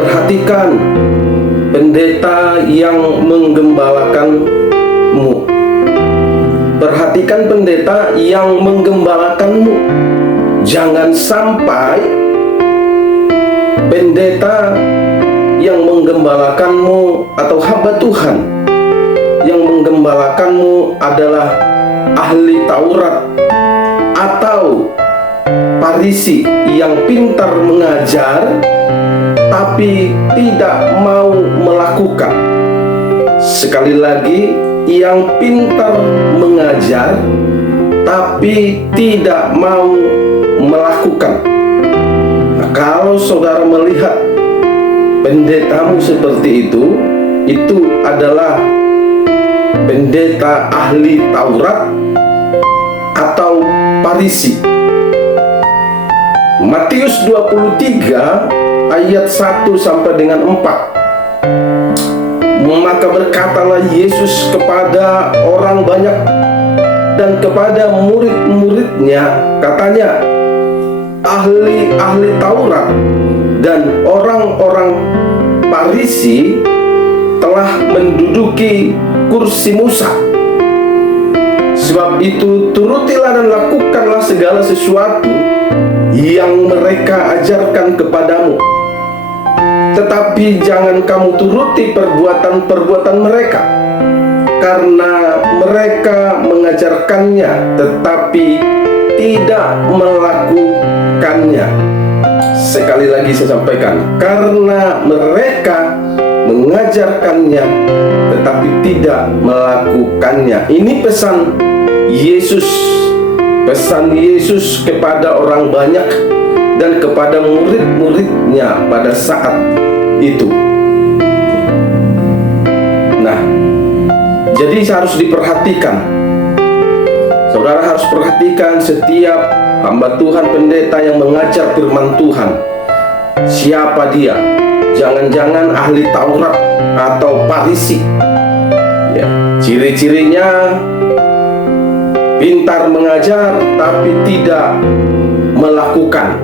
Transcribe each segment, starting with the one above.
perhatikan pendeta yang menggembalakanmu. Perhatikan pendeta yang menggembalakanmu. Jangan sampai pendeta yang menggembalakanmu atau hamba Tuhan yang menggembalakanmu adalah ahli Taurat atau Farisi yang pintar mengajar tapi tidak mau melakukan. Sekali lagi, yang pintar mengajar tapi tidak mau melakukan. Nah, kalau saudara melihat pendetamu seperti itu adalah pendeta ahli Taurat atau Farisi. Matius 23 ayat 1 sampai dengan 4. Maka berkatalah Yesus kepada orang banyak dan kepada murid-muridnya, katanya, ahli-ahli Taurat dan orang-orang Farisi telah menduduki kursi Musa. Sebab itu turutilah dan lakukanlah segala sesuatu yang mereka ajarkan kepadamu. Tetapi jangan kamu turuti perbuatan-perbuatan mereka, karena mereka mengajarkannya tetapi tidak melakukannya. Sekali lagi saya sampaikan, karena mereka mengajarkannya tetapi tidak melakukannya. Ini pesan Yesus kepada orang banyak dan kepada murid-muridnya pada saat itu. Nah, jadi harus diperhatikan. Saudara harus perhatikan setiap hamba Tuhan pendeta yang mengajar firman Tuhan. Siapa dia? Jangan-jangan ahli Taurat atau Farisi. Ya, ciri-cirinya pintar mengajar tapi tidak melakukan.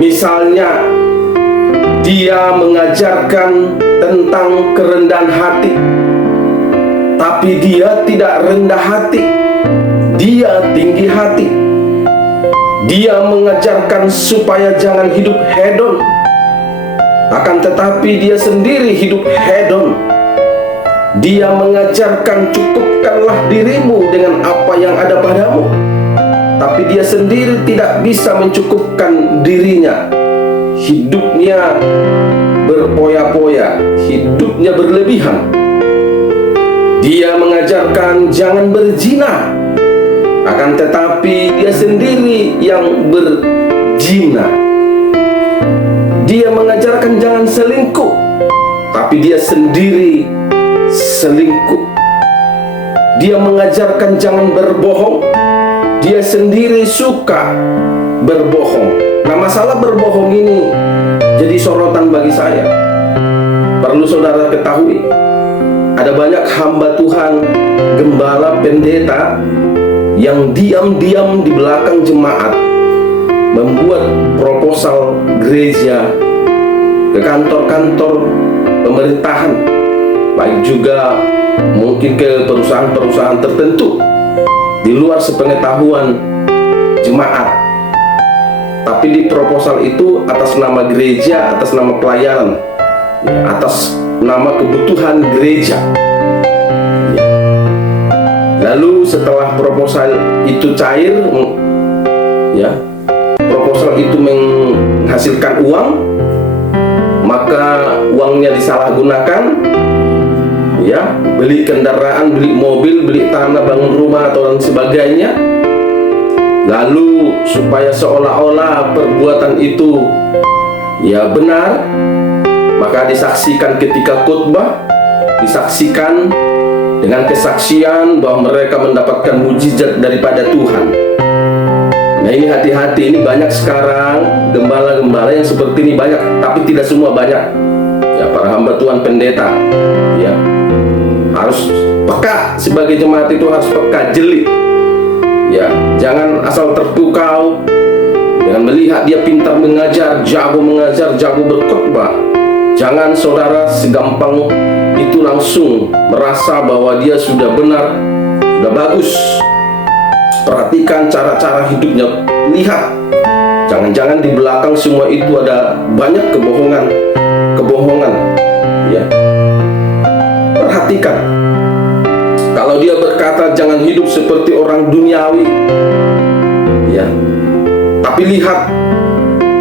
Misalnya, dia mengajarkan tentang kerendahan hati, tapi dia tidak rendah hati, dia tinggi hati. Dia mengajarkan supaya jangan hidup hedon, akan tetapi dia sendiri hidup hedon. Dia mengajarkan cukupkanlah dirimu dengan apa yang ada padamu, tapi dia sendiri tidak bisa mencukupkan dirinya. Hidupnya berpoya-poya, hidupnya berlebihan. Dia mengajarkan jangan berzina, akan tetapi dia sendiri yang berzina. Dia mengajarkan jangan selingkuh, tapi dia sendiri selingkuh. Dia mengajarkan jangan berbohong, dia sendiri suka berbohong. Nah, masalah berbohong ini jadi sorotan bagi saya. Perlu saudara ketahui, ada banyak hamba Tuhan, gembala, pendeta yang diam-diam di belakang jemaat membuat proposal gereja ke kantor-kantor pemerintahan, baik juga mungkin ke perusahaan-perusahaan tertentu di luar sepengetahuan jemaat. Tapi di proposal itu atas nama gereja, atas nama pelayanan, atas nama kebutuhan gereja. Lalu setelah proposal itu cair, proposal itu menghasilkan uang, maka uangnya disalahgunakan, beli kendaraan, beli mobil, beli tanah, bangun rumah atau dan sebagainya. Lalu supaya seolah-olah perbuatan itu benar, maka disaksikan ketika khotbah, disaksikan dengan kesaksian bahwa mereka mendapatkan mujizat daripada Tuhan. Nah, ini hati-hati, ini banyak sekarang gembala-gembala yang seperti ini banyak, tapi tidak semua banyak. Para hamba Tuhan pendeta, harus peka. Sebagai jemaat itu harus peka, jeli. Jangan asal terpukau, Dengan melihat dia pintar mengajar, jago berkhotbah, jangan saudara segampang itu langsung merasa bahwa dia sudah benar, sudah bagus. Perhatikan cara-cara hidupnya. Lihat, jangan-jangan di belakang semua itu ada banyak kebohongan. Ya, perhatikan. Kalau dia berkata jangan hidup seperti orang duniawi, ya, tapi lihat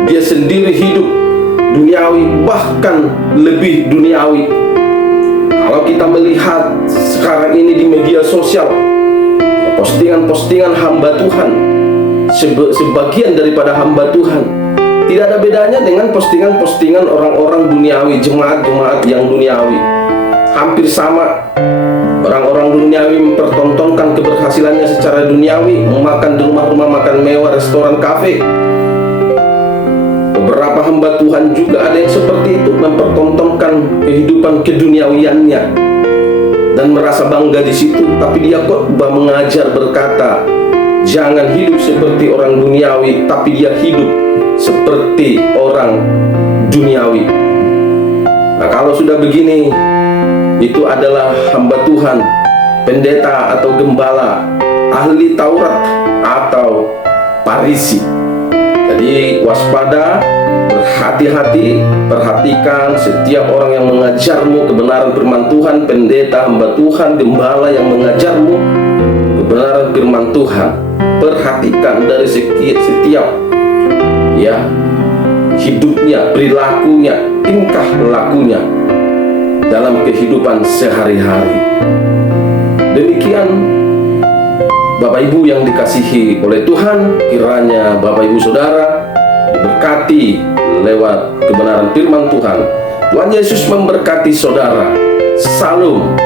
dia sendiri hidup duniawi, bahkan lebih duniawi. Kalau kita melihat sekarang ini di media sosial, postingan-postingan hamba Tuhan, sebagian daripada hamba Tuhan, tidak ada bedanya dengan postingan-postingan orang-orang duniawi, jemaat-jemaat yang duniawi. Hampir sama. Orang-orang duniawi mempertontonkan keberhasilannya secara duniawi, memakan di rumah-rumah makan mewah, restoran, kafe. Beberapa hamba Tuhan juga ada yang seperti itu, mempertontonkan kehidupan keduniawiannya dan merasa bangga di situ. Tapi dia khotbah mengajar berkata, jangan hidup seperti orang duniawi, tapi dia hidup seperti orang duniawi. Nah, kalau sudah begini, itu adalah hamba Tuhan, pendeta atau gembala, ahli Taurat atau Farisi. Jadi waspada, berhati-hati, perhatikan setiap orang yang mengajarmu kebenaran firman Tuhan, pendeta, hamba Tuhan, gembala yang mengajarmu kebenaran firman Tuhan. Perhatikan dari setiap ya hidupnya, perilakunya, tingkah lakunya dalam kehidupan sehari-hari. Demikian Bapak Ibu yang dikasihi oleh Tuhan, kiranya Bapak Ibu Saudara diberkati lewat kebenaran firman Tuhan. Tuhan Yesus memberkati saudara. Salam.